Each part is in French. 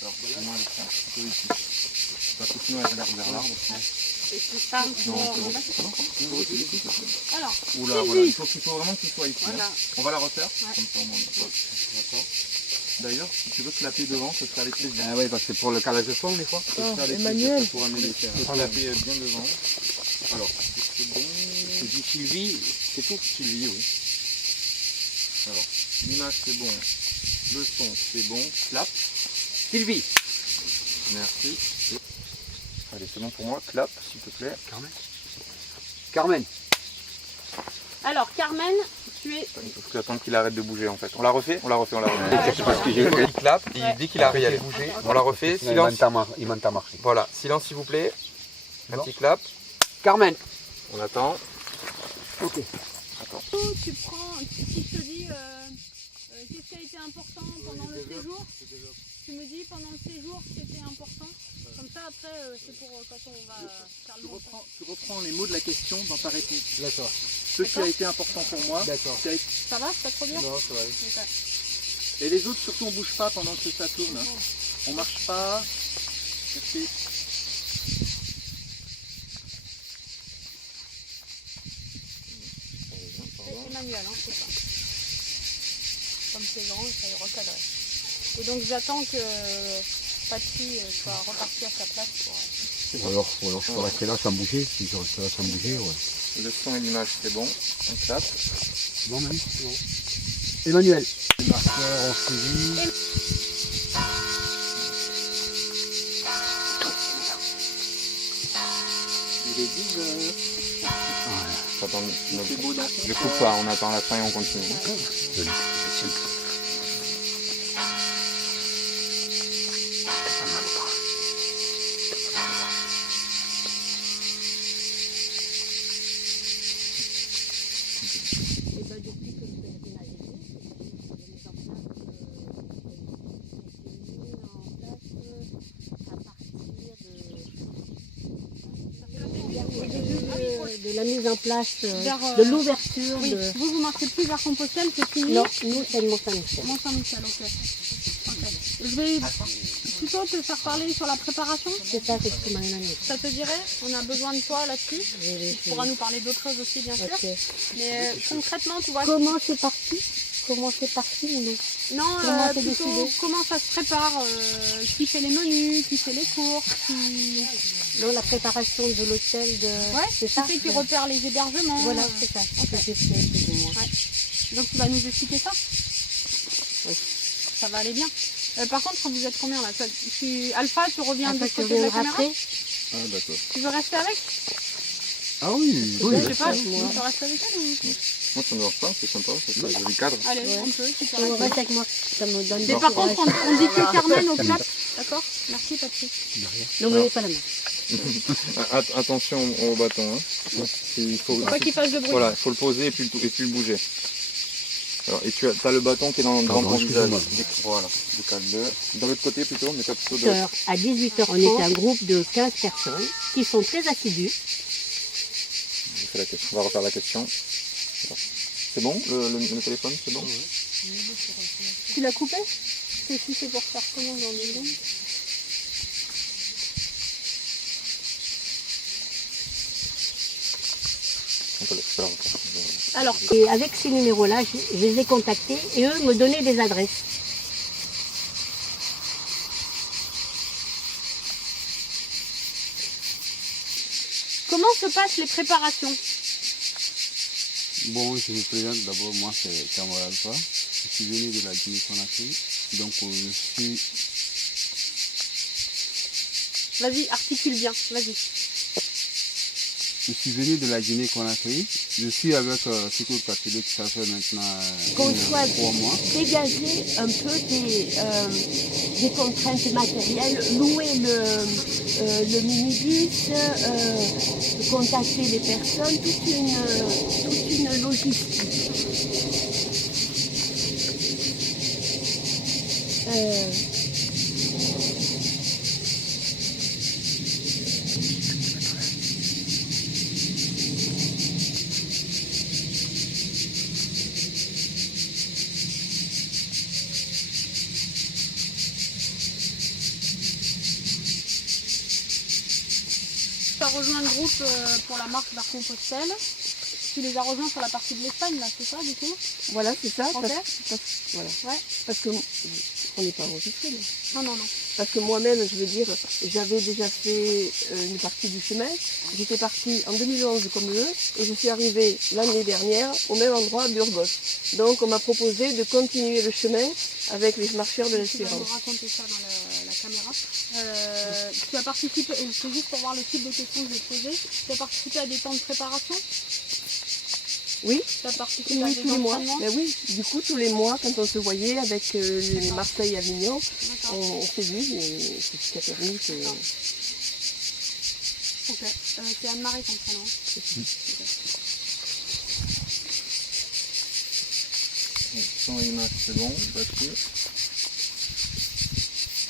Alors, moi, je prends un peu ici. Parce que sinon, elle a l'air vers l'arbre. Et c'est ça. Non, c'est bon. Alors, Oula, voilà. Il faut vraiment qu'il soit ici. voilà. Hein. On va la refaire. Ouais. Comme ça, au moins, d'accord. D'ailleurs, si tu veux clapper devant, ce serait avec plaisir. Ah oui, parce que pour le calage de son, des fois. Ce serait avec Emmanuel. plaisir, ça pourra m'aider. Tu peux clapper bien devant. Alors, c'est bon. Je dis Sylvie, c'est tout. Sylvie, oui. Alors, l'image c'est bon. Le son c'est bon. Clap. Sylvie. Merci. Allez, c'est bon pour moi. Clap, s'il te plaît. Carmen. Carmen. Alors, Carmen, tu es. Il faut attendre qu'il arrête de bouger en fait. On la refait. C'est parce que j'ai Il clappe, il dit qu'il a arrêté de bouger. On la refait. Il Silence. m'entend marcher. Voilà, silence s'il vous plaît. Un Bon. petit clap. Carmen. On attend. Ok. Attends. Tu prends. Si je te dis qu'est-ce qui a été important pendant le séjour, tu me dis pendant le séjour ce qui était important. Comme ça, après, c'est pour quand on va faire le montage. Tu reprends les mots de la question dans ta réponse. D'accord. Ce qui a été important pour moi. D'accord. Ça va, c'est pas trop dur? Non, ça va. Ok. Et les autres, surtout, on bouge pas pendant que ça tourne. Hein. On marche pas. Merci. C'est Emmanuel, hein, c'est ça. Comme c'est grand, ça y recadrer. Et donc j'attends que Patrick soit reparti à sa place pour. Ou alors je peux rester là sans bouger. Si je reste là sans bouger, ouais. Le son et l'image c'est bon. On clap. C'est bon, même. C'est bon. Emmanuel. Marqueur, on suivi. Il est 10h. J'attends. C'est beau dans ton Je coupe pas, on attend la fin et on continue. Et ben, depuis que vous avez déménagé, c'est la mise en place de la mise en place de l'ouverture Oui, de... vous marchez plus vers Compostelle, c'est fini? Non, nous c'est le Mont-Saint-Michel. Mont-Saint-Michel, ok. Je vais plutôt te faire parler sur la préparation. C'est ça, c'est ce que m'a demandé. Ça te dirait? On a besoin de toi là-dessus. Tu pourras nous parler d'autres choses aussi, bien sûr. Ok. Mais concrètement, tu vois. Comment c'est parti ou non? Non, Comment c'est plutôt décidé? comment ça se prépare, qui fait les menus, qui fait les courses, qui... Non, la préparation de l'hôtel de... Ouais, c'est ça. qui repère les hébergements. Voilà, c'est ça. Ok. C'est ce que j'ai fait, plus ou moins. Ouais. Donc tu vas nous expliquer ça? Oui. Ça va aller bien. Par contre, vous êtes combien là? Alpha, tu reviens de Après, ce tu côté de la reviendras caméra? après. Ah d'accord. Tu veux rester avec? Ah oui. Je sais pas, oui. tu veux rester avec elle ou... Moi ça me dérange pas, c'est sympa, c'est un joli cadre. Allez, Ouais. on peut, tu peux Tu rester. restes avec moi. Ça me donne Mais du par courage. contre, on dit que Carmen au clap. D'accord? Merci Patrick. Ne me mets pas la main. Attention au bâton. Hein. Il faut Faut pas qu'il fasse de bruit. Voilà, il faut le poser et puis le bouger. Alors, et tu as le bâton qui est dans ton visage. Voilà, décale-le. Dans l'autre côté plutôt, mais pas plutôt de... À 18h, on était un groupe de 15 personnes qui sont très assidus. On va refaire la question. C'est bon le téléphone, c'est bon? Tu l'as coupé? C'est si c'est pour faire comment dans les secondes? On peut le faire encore. Alors, Et avec ces numéros-là, je les ai contactés et eux me donnaient des adresses. comment se passent les préparations? Bon, je me présente d'abord, moi c'est Kamara Alpha. Je suis venu de la Guinée-Conakry. Donc je suis... Vas-y, articule bien, vas-y. Je suis venu de la Guinée-Conakry. Je suis avec Sikour Katile qui ça fait maintenant Qu'on soit 3 mois. dégager un peu des contraintes matérielles, louer le minibus, contacter les personnes, toute une logistique. tu as rejoint le groupe pour la marche vers Compostelle. Tu les as rejoints sur la partie de l'Espagne, là, c'est ça, du coup? Voilà, c'est ça. Ok. Voilà. Ouais. Parce que on n'est pas enregistré. Là. Non, non, non. Parce que moi-même, je veux dire, j'avais déjà fait une partie du chemin. J'étais partie en 2011 comme eux et je suis arrivée l'année dernière au même endroit, à Burgos. Donc on m'a proposé de continuer le chemin avec les marcheurs de Tu vas nous l'Espérance. raconter ça dans la caméra. Tu as participé, et c'est juste pour voir le type de questions que je vais te poser, tu as participé à des temps de préparation? Oui, Tu as participé à oui, des tous les mois. entraînements? Mais oui, du coup, tous les mois, quand on se voyait avec les Marseille-Avignon, D'accord. on s'est vus et c'est ce qui a permis que... D'accord. Ok. C'est Anne-Marie ton prénom. Son et image, c'est bon, battu.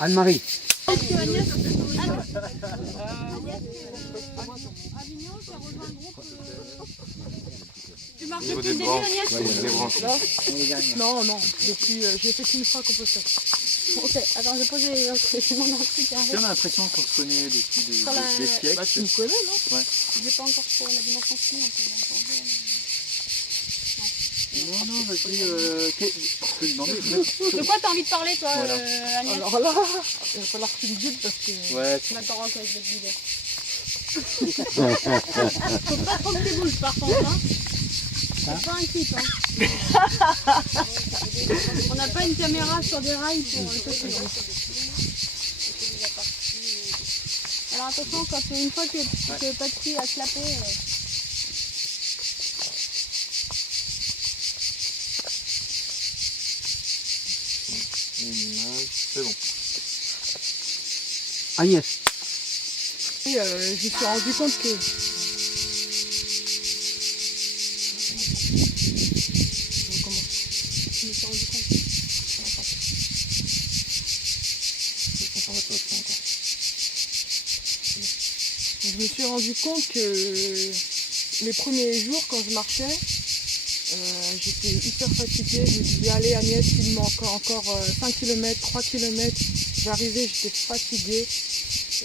Anne-Marie. Est-ce que Agnès, Avignon, tu as rejoint le groupe Tu marches depuis le début, Agnès? Non, depuis, j'ai fait qu'une fois Compostelle. Ok, attends, j'ai demandé un truc. On a l'impression qu'on se connaît depuis des Sur la- siècles. Bah, tu me connais, non? J'ai pas encore trop la dimension fine. Non, vas-y, je peux demander. De quoi t'as envie de parler, toi, Voilà. Agnès? Alors là, il va falloir que tu me guides parce que... Ouais, D'accord, ok, je vais te guider. Faut pas trop que tu bouges, par contre, hein. C'est pas un clip, hein. On n'a pas une caméra sur des rails pour te filmer. Alors attention, une fois que Patsy a clapé... Image, c'est bon. Agnès. Et, je me suis rendu compte que... Je me suis rendu compte. Je me suis rendu compte que les premiers jours, quand je marchais, j'étais hyper fatiguée. Je me disais, allez Agnès, il me manque encore 5 km, 3 km. J'arrivais, j'étais fatiguée.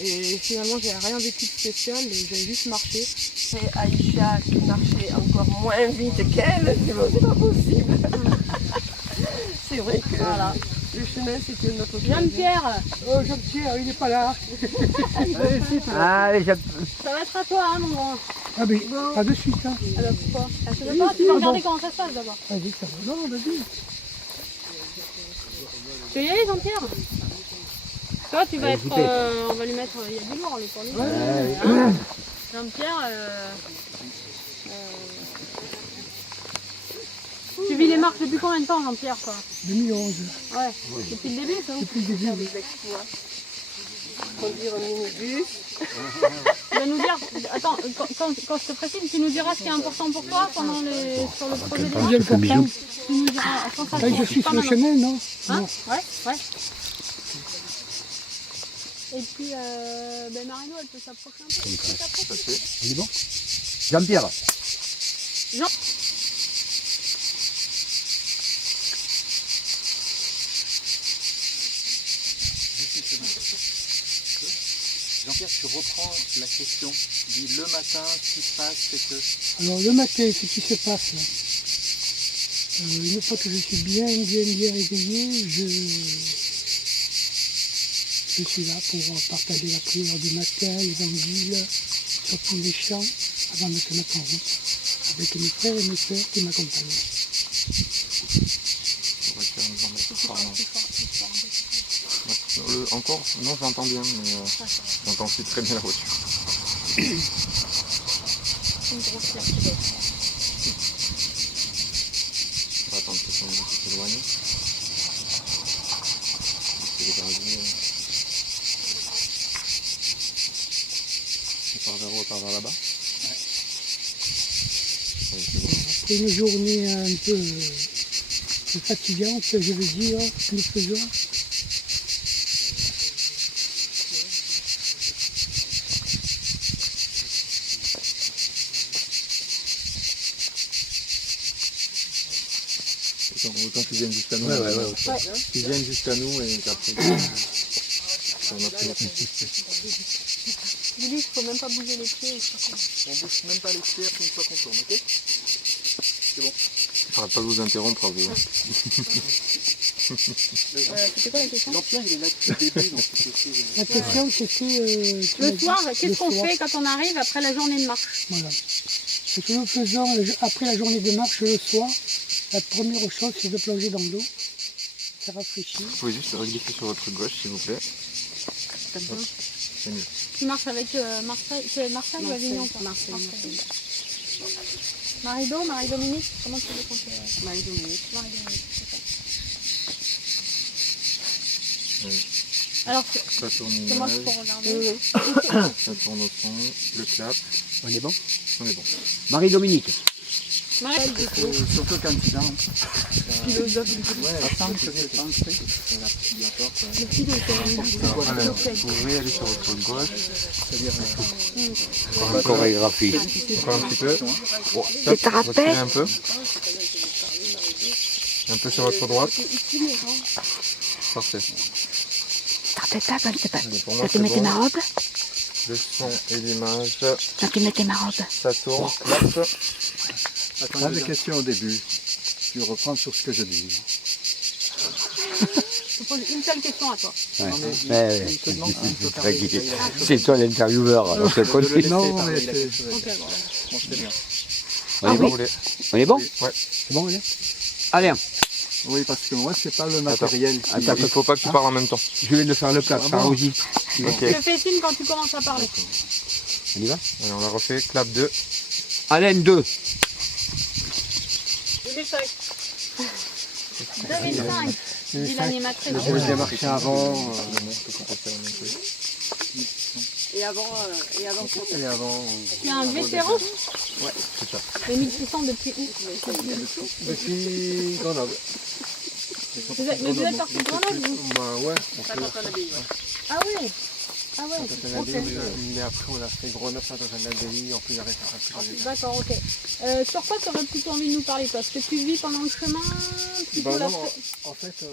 Et finalement, j'avais rien vécu de spécial, j'avais juste marché. C'est Aïcha qui marchait encore moins vite qu'elle, c'est pas possible. C'est vrai que Voilà. le chemin c'était notre chemin. Jean-Pierre, Oh, Jean-Pierre, il n'est pas là. Allez, ça va être à toi, hein, mon grand. Ah, mais pas de suite, hein. Alors pourquoi? Je sais pas, tu vas regarder comment ça se passe d'abord. Vas-y, ça va. Non, vas-y. Tu veux y aller, Jean-Pierre? Toi, tu vas être. On va lui mettre. Il y a du lourd, lui, pour lui. Hein. Jean-Pierre. Tu vis les marques depuis combien de temps, Jean-Pierre, toi? 2011. Ouais. Depuis le début, ça? Depuis le début, oui. Conduire un minibus. Tu vas nous dire. Attends, quand je te précise, tu nous diras ce qui est important pour toi pendant sur le projet des marques. Tu nous diras. Là, je suis sur le chemin, non? Hein? Ouais. Et puis, Marino, elle peut s'approcher un peu. Tu peux t'approcher. On est bon? Jean-Pierre. Jean-Pierre, tu reprends la question. Tu dis le matin, ce qui se passe, c'est que... Alors le matin, ce qui se passe là, une fois que je suis bien réveillé, je suis là pour partager la prière du matin, l'évangile, sur tous les chants, avant de se mettre en route, avec mes frères et mes sœurs qui m'accompagnent. On va faire une jambe par là. Encore? Non, j'entends bien, mais j'entends aussi très bien la voiture. C'est une grosse pierre qui baisse. On va attendre que son musique s'éloigne. C'est des graviers. On part vers où? On part vers là-bas? Ouais, c'est bon. Après une journée un peu fatigante, je veux dire, nous faisons. Autant qu'ils viennent jusqu'à nous. Ouais. Qu'ils viennent jusqu'à nous et qu'après, on a pris Julie, il faut même pas bouger les pieds. On bouge même pas les pieds après une fois qu'on tourne, ok? J'arrête pas de vous interrompre à vous. C'était quoi la question? Jean-Pierre, il est là depuis le début, donc c'est aussi... La question c'était... Le soir, qu'est-ce qu'on fait quand on arrive après la journée de marche? Voilà. Ce que nous faisons après la journée de marche le soir, la première chose c'est de plonger dans l'eau. Ça rafraîchit. Vous pouvez juste reglisser sur votre gauche, s'il vous plaît. C'est mieux. Tu marches avec Marseille, c'est Marseille ou Avignon toi? Marseille. Marie-Dominique, comment tu veux qu'on fait? Marie-Dominique. Marie-Dominique, ok. Oui. Alors, Ça tourne c'est moi l'image, pour regarder. ça tourne au son, le clap. On est bon? On est bon. Marie-Dominique. Marie, Surtout quand il a... Philosophe du Ouais, c'est pas un truc. Vous pouvez aller sur votre gauche. En chorégraphie. Encore un petit peu. Bon, Je te rappelle. reculez un peu. Un peu sur votre droite. Parfait. T'en fais pas, quand c'est pas. Allez, pour moi, Quand tu c'est mettais bon. ma robe, Le son et l'image. quand tu mettais ma robe. Ça tourne. Clap. Pas de questions au début. Tu reprends sur ce que je dis. je te pose une seule question à toi. Il te demande si tu peux faire des- C'est toi l'intervieweur, alors je continue. Non, mais c'est... Ok, bon. Bon, c'est bien. On est Vous bon? voulez. On est bon? Ouais. C'est bon, allez? Allez, Oui, parce que moi, c'est pas le matériel qui... Attends, il faut pas que tu parles en même temps. je viens de faire le clap, ça aussi. Ok. Je te fais signe quand tu commences à parler. On y va? Allez, on la refait. Clap 2. Alain 2. 2005, dit l'animatrice. J'ai marché avant... Et avant, Et avant... Tu es un vétéran? Ouais, c'est ça. Les 1600 depuis où? Depuis Grenoble. Mais vous êtes parti de Grenoble, vous? Bah ouais, on fait Ah ouais. Ah ouais, ok. mais après on a fait Grenoble, ça dans un ADI, on peut y arrêter un peu. D'accord, ok. Sur quoi tu aurais plutôt envie de nous parler, toi? Ce que tu vis pendant le chemin? Plutôt Bah la... non, en fait, si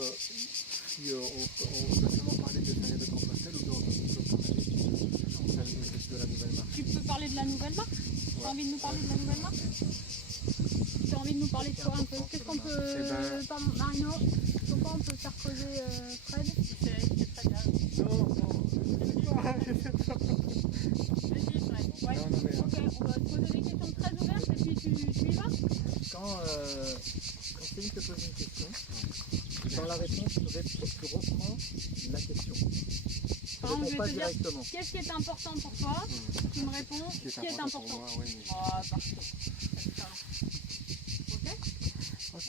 on peut seulement parler de Santiago de Compostelle ou de la nouvelle marque. Tu peux parler de la nouvelle marque? Tu as envie de nous parler de la nouvelle marque? Tu as envie de nous parler de quoi un peu? Qu'est-ce qu'on peut... Pardon, Marino, sur quoi on peut faire creuser Fred? C'est très bien. Non, Vas-y Fred. Ouais. Non, mais, Ok, on va te poser des questions très ouvertes et puis tu y vas? quand Céline te pose une question, dans la réponse, tu reprends la question. Tu Par exemple, réponds je pas vais te dire, directement. qu'est-ce qui est important pour toi? Tu me réponds, ce qui est important. pour moi, oui. Ah, parfait. Comme ça. Ok? Ok.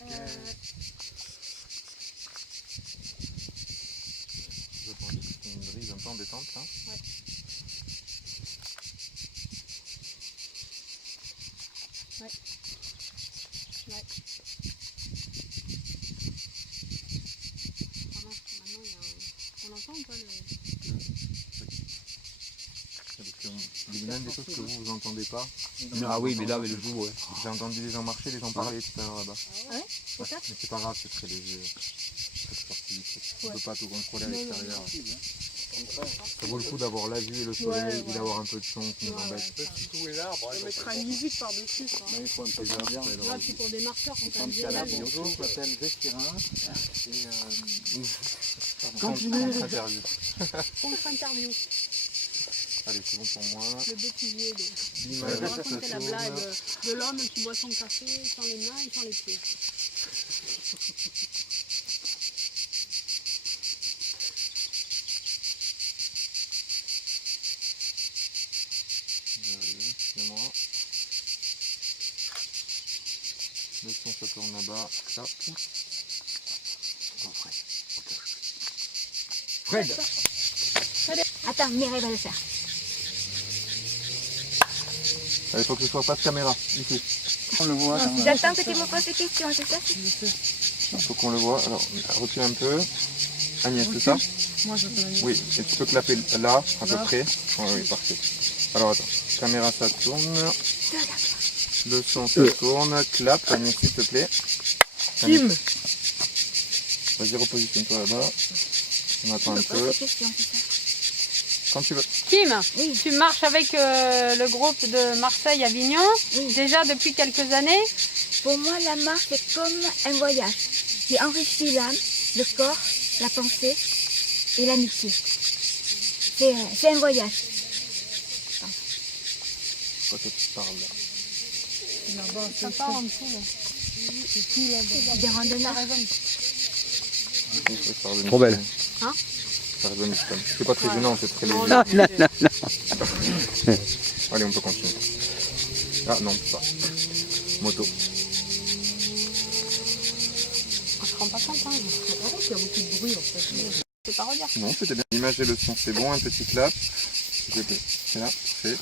Je pense que c'est une brise un peu en détente là. Ouais. Ouais. Ouais. Ah non, maintenant il y a un... On entend ou pas le... Parce que il y a même des choses que vous entendez pas. Ah oui, mais là, avec le jour, ouais. J'ai entendu les gens marcher, les gens parler tout à l'heure là-bas. Ah ouais? Peut-être? Mais c'est pas grave, c'est très léger. Ça fait partie du truc. On peut pas tout contrôler à l'extérieur. Ça vaut le coup d'avoir la vue et le soleil et d'avoir un peu de son qui nous embête. On mettra une musique par-dessus. quoi. Mais il faut un peu bien. Là, c'est pour des marcheurs qui sont génial. Bonjour, je m'appelle Véspirin. Interview. Contre-interview. Allez, c'est bon pour moi. Le bêtisier de... On L'image, va ça raconter la tourne. blague de l'homme qui boit son café sans les mains et sans les pieds. Excusez-moi. Le son ça tourne là-bas. Clap. Fred. Attends, Mireille va le faire. Il faut que ce soit pas de caméra. Ici. On le voit. J'attends que tu me poses des questions, c'est ça? Il faut qu'on le voit. Alors, recule un peu. Agnès, c'est ça? Moi, je peux aller. Oui, et tu peux clapper là, à peu près. Oui, parfait. Alors attends, caméra ça tourne. Le son ça tourne. Clap, Agnès s'il te plaît. Tim. Vas-y, repositionne-toi là-bas. On attend un peu. Quand tu veux. Kim, tu marches avec le groupe de Marseille-Avignon, déjà depuis quelques années. Pour moi, la marche, c'est comme un voyage qui enrichit l'âme, le corps, la pensée et l'amitié. C'est un voyage. Quoi que tu parles là. Ça part en dessous. C'est des randonneurs. Trop belle. Hein? Ça résonne comme. C'est pas très gênant, c'est très léger. Non, non, non. Allez, on peut continuer. Ah non, pas. Moto. On se rend pas compte, hein. Il y a beaucoup de bruit en fait. C'est pas redire. Non, c'était bien. L'image et le son, c'est bon. Un petit clap. C'est là, c'est.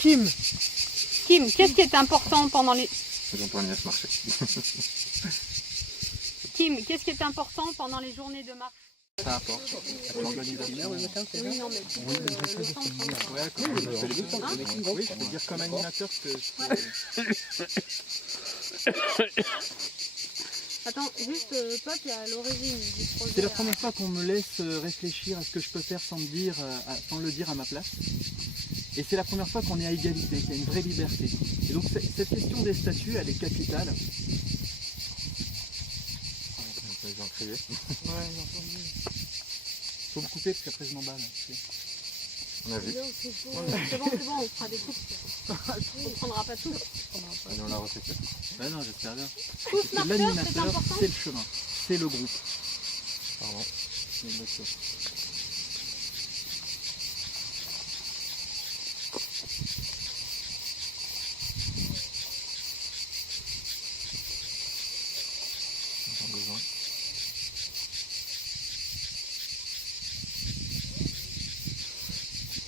Kim, Kim, qu'est-ce qui est important pendant les... J'entends Agnès marcher. Kim, qu'est-ce qui est important pendant les journées de marche? Ça apporte. L'organisation. Oui, non, mais plutôt le centre. Ouais, oui, je veux dire comme animateur, Attends, juste, toi, tu es à l'origine du projet. C'est la première fois qu'on me laisse réfléchir à ce que je peux faire sans le dire à ma place. Et c'est la première fois qu'on est à égalité, qu'il y a une vraie liberté. Et donc cette question des statuts, elle est capitale. Ils ont crié. Ouais, j'ai entendu. Faut me couper parce qu'après je m'emballe. On a vu. C'est bon, on fera des coupes. On ne prendra pas tout. Allez, on l'a refait. Ben non, j'espère bien. Tous marcheurs, c'est L'animateur, important. c'est le chemin, c'est le groupe. Pardon. C'est une autre chose. J'en ai besoin.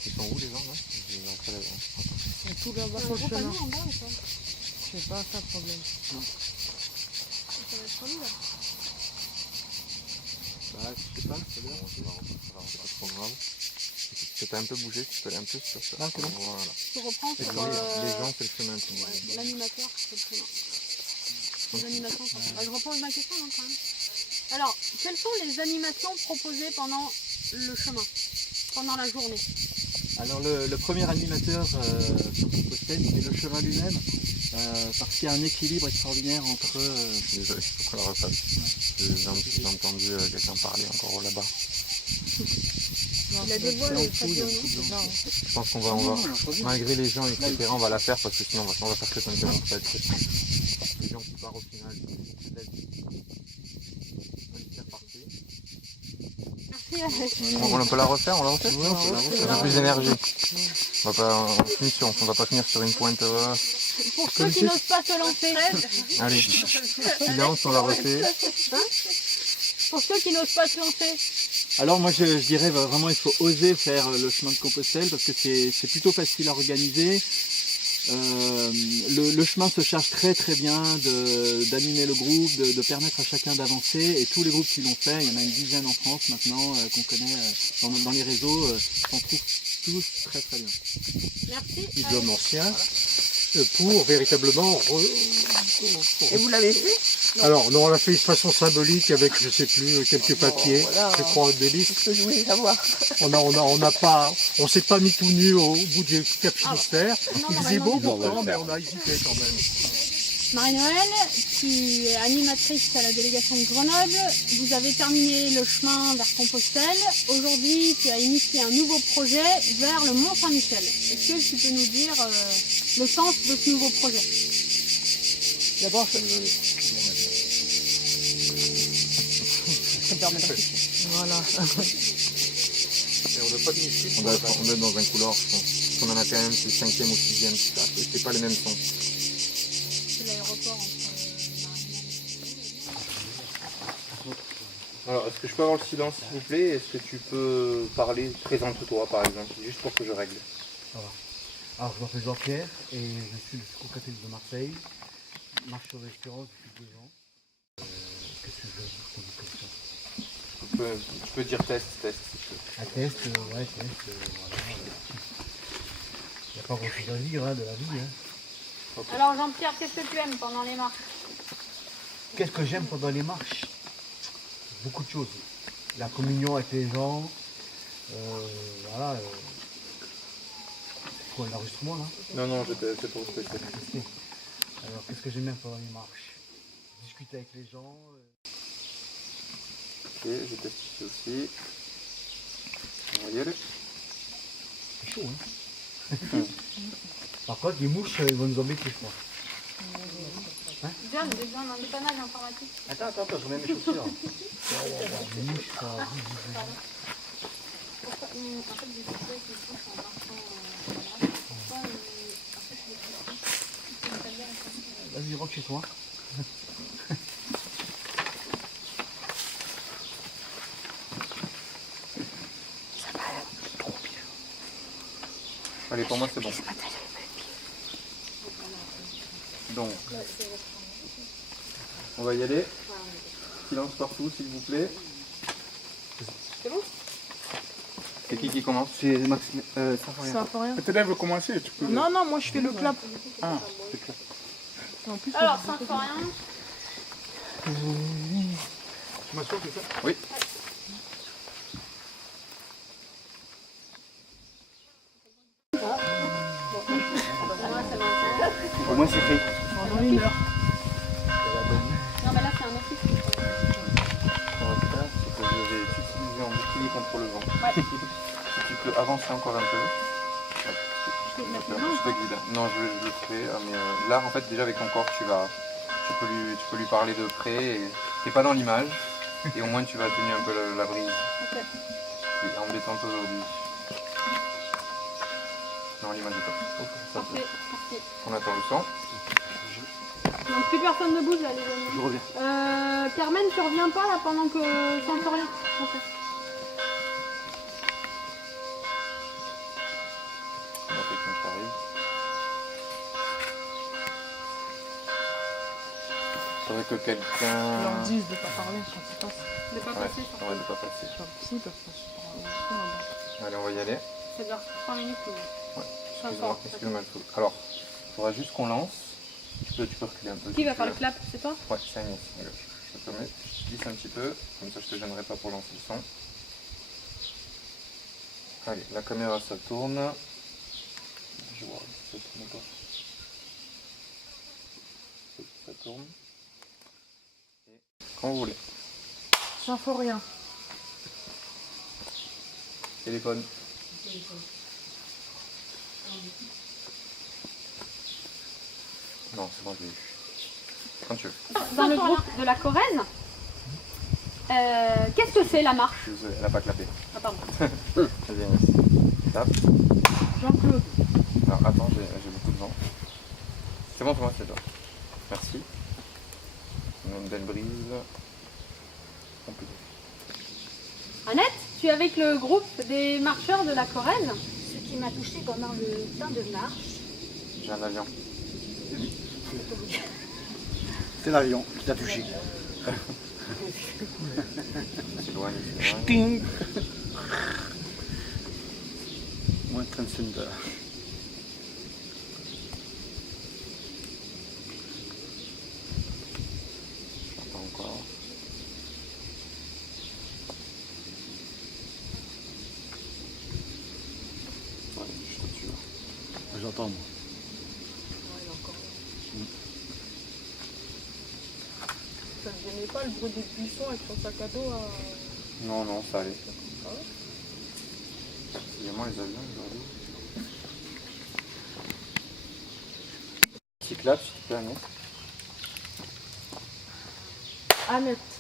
Ils sont où les gens là? Je vais rentrer là-dedans. c'est tout là-bas sur le Groupe à chemin. nous en bas ou pas? Je sais pas, ça le problème. Ça va être relou, là. Bah, je sais pas, c'est bien. C'est pas trop grave. C'était un peu bougé, tu peux aller un peu sur ça. Ah, c'est bon. Voilà. Tu reprends Et sur les gens, c'est le chemin. tu me ouais, dis. l'animateur, c'est le chemin. L'animation, c'est le chemin. Je repose ma question, non, quand même. Alors, quelles sont les animations proposées pendant le chemin, pendant la journée? Alors le premier animateur sur Compostelle, c'est le chemin lui-même, parce qu'il y a un équilibre extraordinaire entre... Désolé, il faut qu'on la refasse. J'ai entendu quelqu'un parler encore là-bas. Il a des voix, les Fabio, non? Je pense qu'on va, malgré les gens, etc., on va la faire parce que sinon on va faire que 5 heures, ça va être très simple. Les gens qui partent au final, c'est la vie. On peut la refaire, on la refait? Ouais, on peut la refaire. Un peu plus d'énergie. On va pas finir sur une pointe. Pour ceux qui n'osent pas se lancer. Allez, silence, on la refait. Pour ceux qui n'osent pas se lancer. Alors moi je dirais vraiment il faut oser faire le chemin de Compostelle parce que c'est plutôt facile à organiser. Le chemin se charge très très bien d'animer le groupe, de permettre à chacun d'avancer et tous les groupes qui l'ont fait, il y en a une dizaine en France maintenant qu'on connaît dans les réseaux, s'en trouvent tous très très bien. Merci. L'homme ancien pour véritablement... Et vous l'avez fait? Alors, non, on l'a fait de façon symbolique avec, je sais plus, quelques papiers, voilà. je crois, des listes. Ce que je voulais savoir. On s'est pas mis tout nu au bout du Cap Finistère. Non, Il faisait beau pourtant, mais on a hésité quand même. Marie-Noël, tu es animatrice à la délégation de Grenoble. Vous avez terminé le chemin vers Compostelle. Aujourd'hui, tu as initié un nouveau projet vers le Mont Saint-Michel. Est-ce que tu peux nous dire le sens de ce nouveau projet? D'abord, voilà. Et on n'a pas de musique. On doit être dans un couloir, je pense. Parce qu'on en a quand même, c'est le 5e ou 6e, c'est pas les mêmes sons. C'est l'aéroport entre Alors, est-ce que je peux avoir le silence, s'il vous plaît? Est-ce que tu peux parler? Présente-toi, par exemple, juste pour que je règle. Alors, je m'appelle Jean-Pierre et je suis le secours catholique de Marseille. Marche sur l'espérance depuis 2 ans. Qu'est-ce que je veux dire comme ça? Tu peux dire test, si tu veux. Un test, ouais, test, voilà. Il n'y a pas grand-chose à dire de la vie. Okay. Alors Jean-Pierre, qu'est-ce que tu aimes pendant les marches? Qu'est-ce que j'aime pendant les marches? Beaucoup de choses. La communion avec les gens, Voilà. C'est quoi l'enregistrement là? Non, c'est pour tester. Alors qu'est-ce que j'aime bien pendant les marches? Discuter avec les gens. Ok, je teste ici aussi. On va y aller. C'est chaud, hein. Par contre, les mouches, ils vont nous embêter, je crois. Hein? John, j'ai besoin d'un dépannage informatique. Attends, je remets mes chaussures. Les mouches, ça... En fait, j'ai trouvé avec les mouches en marchant pourquoi Vas-y, rentre chez toi. Allez, pour moi c'est bon. Donc, on va y aller. Silence partout, s'il vous plaît. C'est bon? C'est qui commence? C'est Maxime. Ça fait rien. Peut-être elle veut commencer, tu peux. Non, moi je fais le clap. Ah, c'est clair. En plus, alors, Symphorien. Tu m'assures que c'est ça? Oui. Au moins c'est fait. pendant 1 heure. Non, mais là, c'est un office. Ce qu'on va faire, c'est que je vais t'utiliser en bouclier contre le vent. Ouais. Si tu peux avancer encore un peu. Je peux mettre Je les mains. te guide. Non, je le ferai. Mais là, en fait, déjà avec ton corps, tu peux lui parler de près. Et t'es pas dans l'image. Et au moins, tu vas atténuer un peu la brise. Ok. C'est embêtante aujourd'hui. Non, l'image est top. Ok, ça Parfait, parfait. On attend le son. Donc plus personne ne bouge là, les amis. Je reviens. Carmen, tu reviens pas là pendant que Symphorien. Ok. La technique arrive. C'est vrai que Ils leur quelqu'un... disent de pas parler quand ils passent. De pas Ouais, passer sur ouais, de pas passer. Si, ils peuvent passer par là-bas. Allez, on va y aller. Ça dure 3 minutes. Ouais, excuse-moi. Alors, il faudra juste qu'on lance. Tu peux reculer un peu. Qui va faire le clap? C'est toi? Ouais, c'est Agnès. Je te mets, je glisse un petit peu, comme ça je te gênerai pas pour lancer le son. Allez, la caméra ça tourne. Je vois, ça tourne pas. Ça tourne. Et quand vous voulez. Symphorien. Téléphone. Non, c'est bon, je l'ai eu. Quand tu veux. Dans le groupe de la Corrèze, qu'est-ce que c'est la marche? Désolé, elle n'a pas clapé. Ah, pardon. Vas-y Agnès. Tape. Jean-Claude. Alors attends, j'ai beaucoup de vent. C'est bon, c'est toi. Merci. On a une belle brise. Compliqué. Annette, tu es avec le groupe des marcheurs de la Corrèze? Ce qui m'a touchée pendant le temps de marche, J'ai un avion. C'est l'avion qui t'a touché. C'est loin, c'est loin. Ting. Moins 35 heures. Pas encore. Ouais, je te tue. J'entends. Ça te gênait pas le bruit des buissons avec ton sac à dos à... Non, non, ça allait. Il y a moins les avions aujourd'hui. Petit clap, s'il te plaît, Agnès. Annette.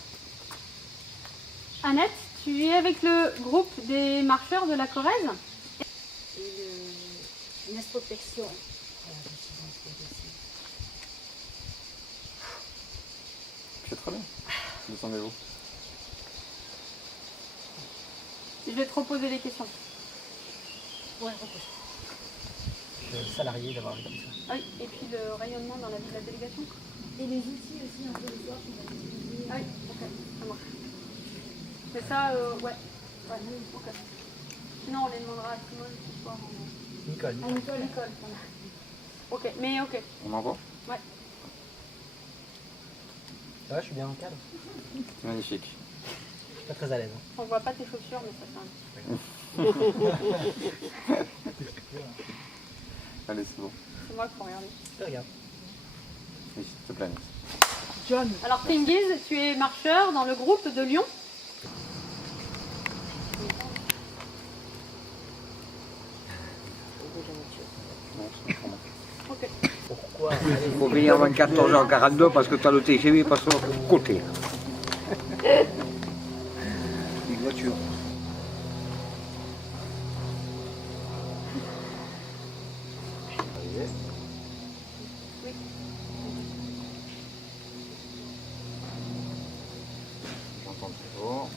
Annette, tu es avec le groupe des marcheurs de la Corrèze? une introspection. C'est très bien. Descendez-vous. Je vais te reposer les questions. Ouais, repose. Je suis salarié d'avoir vécu ça. Ah oui, et puis le rayonnement dans la vie de la délégation? Et les outils aussi, un peu le soir, qu'on va utiliser. Ah oui, ok, ça marche. Mais ça, ouais. Ok. Sinon, on les demandera à Simone ce soir. Nicole. À Nicole. Nicole, voilà. Ok, mais ok. On envoie? Ouais. Ça va, je suis bien en cadre. Magnifique. Je suis pas très à l'aise. On voit pas tes chaussures, mais ça fait un Allez, c'est bon. C'est moi qui regarde. Regarde. Oui, s'il te plaît. John. Alors Tengiz, tu es marcheur dans le groupe de Lyon. Ok. Pourquoi Il faut venir avant 14h42 parce que tu as le TGV passe sur le côté. Une voiture. J'entends toujours.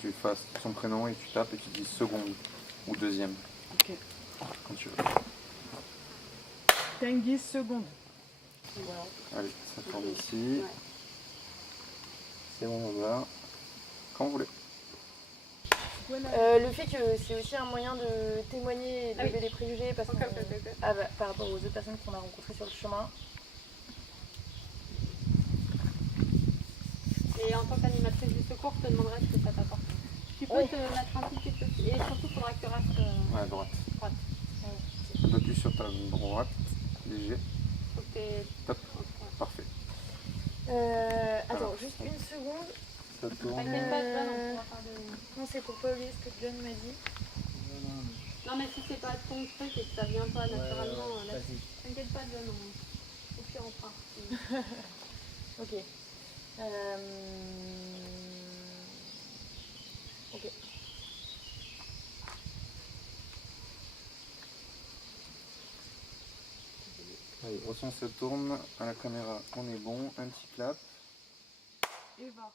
Tu fasses son prénom et tu tapes et tu dis seconde ou deuxième. Ok. Quand tu veux. Tengiz seconde. Allez, ça tourne ici. C'est bon, là. Quand vous voulez. Le fait que c'est aussi un moyen de témoigner et de lever les préjugés parce par rapport aux autres personnes qu'on a rencontrées sur le chemin. Et en tant qu'animatrice du secours, je te demanderai ce que ça t'apporte. Tu peux te mettre un petit peu. Et surtout, il faudra que tu restes Ouais, à droite. droite. Un peu plus sur ta droite. Léger. Faut que t'aies- Top. Parfait. Attends, juste une seconde. Ça tourne. T'inquiète pas, John, on pourra faire de... Non, c'est pour pas oublier ce que John m'a dit. Non, mais si c'est pas ton truc et que ça vient pas naturellement, t'inquiète pas, John, au pire on fera. Ok. Ok. Allez, au son se tourne. À la caméra, on est bon. Un petit clap. Eva.